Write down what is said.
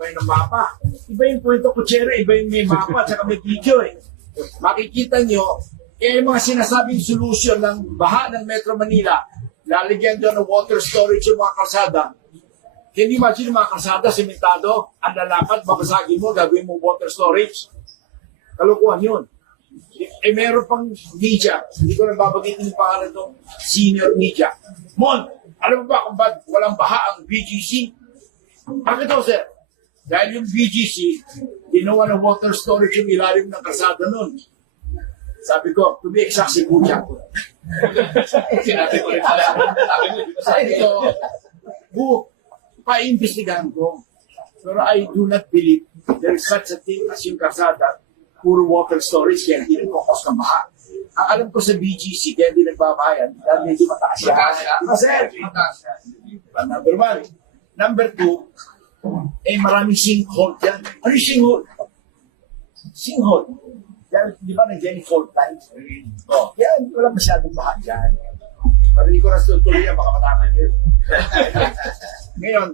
kayo ng mapa. Iba yung Puerto Cochera, iba yung may mapa, at saka may video eh. Makikita nyo, yung mga sinasabing solution ng baha ng Metro Manila, lalagyan doon ng water storage yung mga kalsada. Can you imagine yung mga kalsada, sementado, ang lalakad, babasagin mo, gagawin mo water storage? Kalukuhan yun. Eh, meron pang media. Hindi ko nababagitin yung pangalan ng senior media. Mon, alam mo ba kung ba't walang baha ang BGC? Bakit daw, sir? Dahil yung BGC, ginawa ng water storage yung ilalim ng kalsada nun. Sabi ko, to be exact, si Buja ko. Sinabi ko rin pala. Sabi ko, pa-imbestigahan ko. Pero I do not believe there is such a thing as yung kalsada, puro water storage, kaya hindi nagkakos ng baha. Ang alam ko sa BGC, kaya hindi nagbabahayan, dahil medyo mataas siya. Number one. Number two, maraming sinkhole dyan. Ano yung sinkhole? Sinkhole. Yan, di ba nandiyan yung fault lines? Oh, kaya wala masyadong baha dyan. Pero hindi ko na tuloy yan, baka matakot yun. Ngayon,